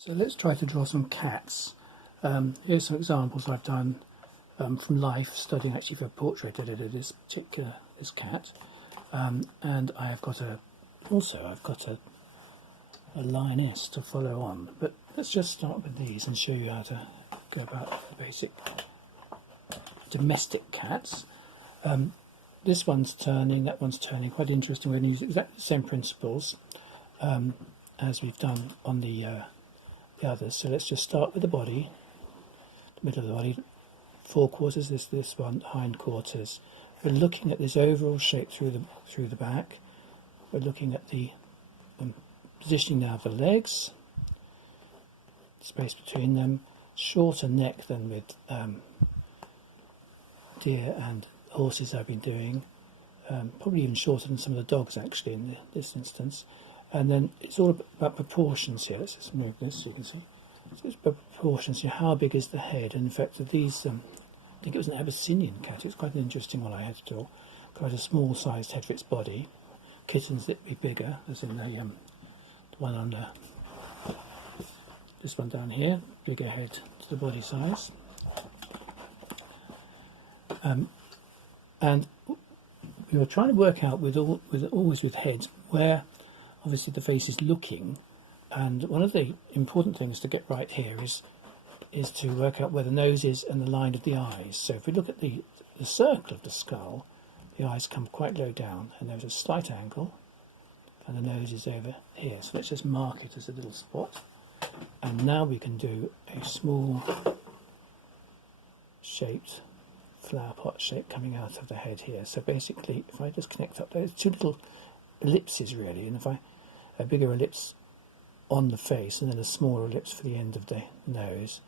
So let's try to draw some cats. Here's some examples I've done from life, studying actually for a portrait I did of this cat. And I've got a lioness to follow on. But let's just start with these and show you how to go about the basic domestic cats. This one's turning, that one's turning. Quite interesting. We're going to use exactly the same principles as we've done on the others. So let's just start with the body, the middle of the body, forequarters, this one, hindquarters. We're looking at this overall shape through the back. We're looking at the positioning now of the legs, space between them, shorter neck than with deer and horses I've been doing, probably even shorter than some of the dogs actually in this instance. And then it's all about proportions here. Let's just move this so you can see. So it's about proportions. So how big is the head? And in fact, these, I think it was an Abyssinian cat. It's quite an interesting one I had to draw. Quite a small-sized head for its body. Kittens that would be bigger, as in the one on this one down here, bigger head to the body size. And we were trying to work out always with heads where obviously the face is looking, and one of the important things to get right here is to work out where the nose is and the line of the eyes. So if we look at the circle of the skull, the eyes come quite low down and there's a slight angle and the nose is over here. So let's just mark it as a little spot, and now we can do a small shaped flower pot shape coming out of the head here. So basically if I just connect up, there's two little ellipses really, and if a bigger ellipse on the face and then a smaller ellipse for the end of the nose.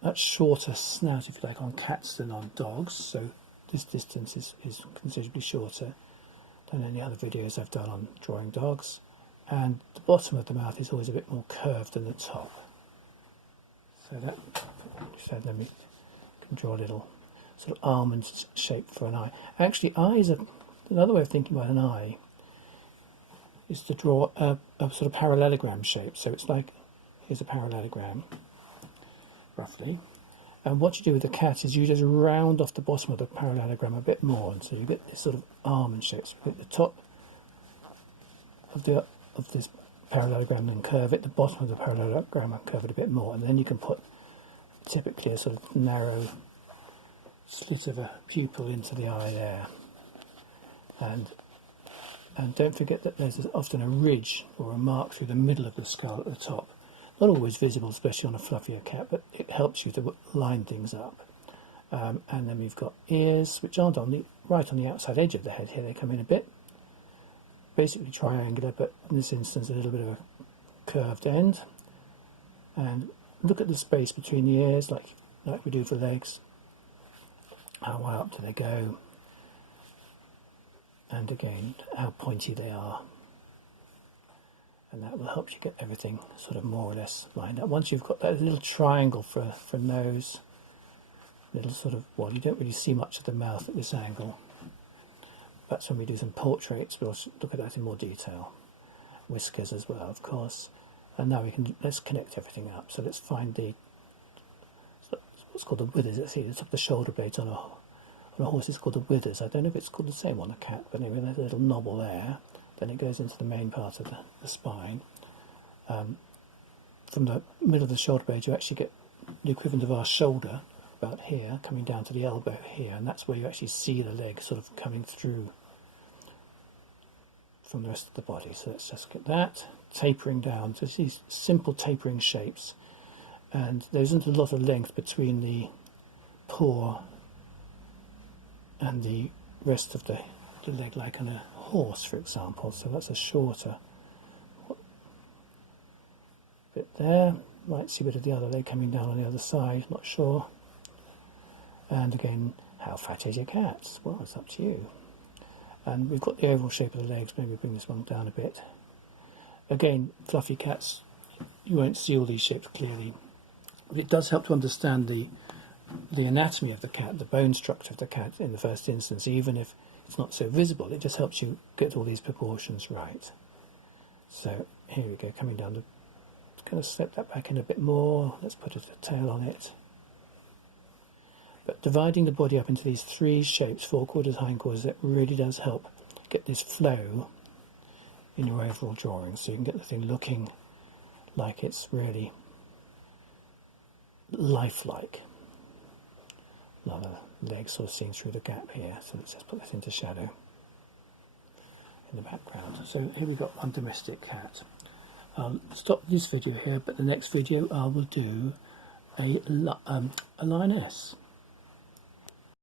That's shorter snout, if you like, on cats than on dogs, so this distance is considerably shorter than any other videos I've done on drawing dogs, and the bottom of the mouth is always a bit more curved than the top. So then we can draw a little sort of almond shape for an eye. Actually, eyes are another way of thinking about an eye is to draw a sort of parallelogram shape. So it's like, here's a parallelogram, roughly. And what you do with the cat is you just round off the bottom of the parallelogram a bit more, and so you get this sort of almond shape. So put the top of this parallelogram and curve it, the bottom of the parallelogram and curve it a bit more, and then you can put typically a sort of narrow slit of a pupil into the eye there. And don't forget that there's often a ridge or a mark through the middle of the skull at the top. Not always visible, especially on a fluffier cat, but it helps you to line things up. And then we've got ears, which aren't right on the outside edge of the head here. They come in a bit, basically triangular, but in this instance a little bit of a curved end. And look at the space between the ears, like we do for legs. How high up do they go? And again, how pointy they are. And that will help you get everything sort of more or less lined up. Once you've got that little triangle for nose, little sort of, well, you don't really see much of the mouth at this angle. That's when we do some portraits, we'll look at that in more detail. Whiskers as well, of course. And now let's connect everything up. So let's find what's called the withers. Let's see, the top of the shoulder blades on a horse is called the withers. I don't know if it's called the same on a cat, but anyway, there's a little knobble there. Then it goes into the main part of the spine. From the middle of the shoulder blade, you actually get the equivalent of our shoulder, about here, coming down to the elbow here, and that's where you actually see the leg sort of coming through from the rest of the body. So let's just get that, tapering down. So these simple tapering shapes, and there isn't a lot of length between the paw and the rest of the leg, like on a horse, for example. So that's a shorter bit there. Might see a bit of the other leg coming down on the other side, not sure. And again, how fat is your cat? Well, it's up to you. And we've got the overall shape of the legs. Maybe bring this one down a bit. Again, fluffy cats, you won't see all these shapes clearly, but it does help to understand the anatomy of the cat, the bone structure of the cat in the first instance, even if it's not so visible. It just helps you get all these proportions right. So here we go, coming down the going to slip that back in a bit more. Let's put a tail on it. But dividing the body up into these three shapes, forequarters, hindquarters, that really does help get this flow in your overall drawing, so you can get the thing looking like it's really lifelike. Another leg sort of seen through the gap here, so let's just put this into shadow in the background. So here we've got one domestic cat. Stop this video here, but the next video I will do a lioness.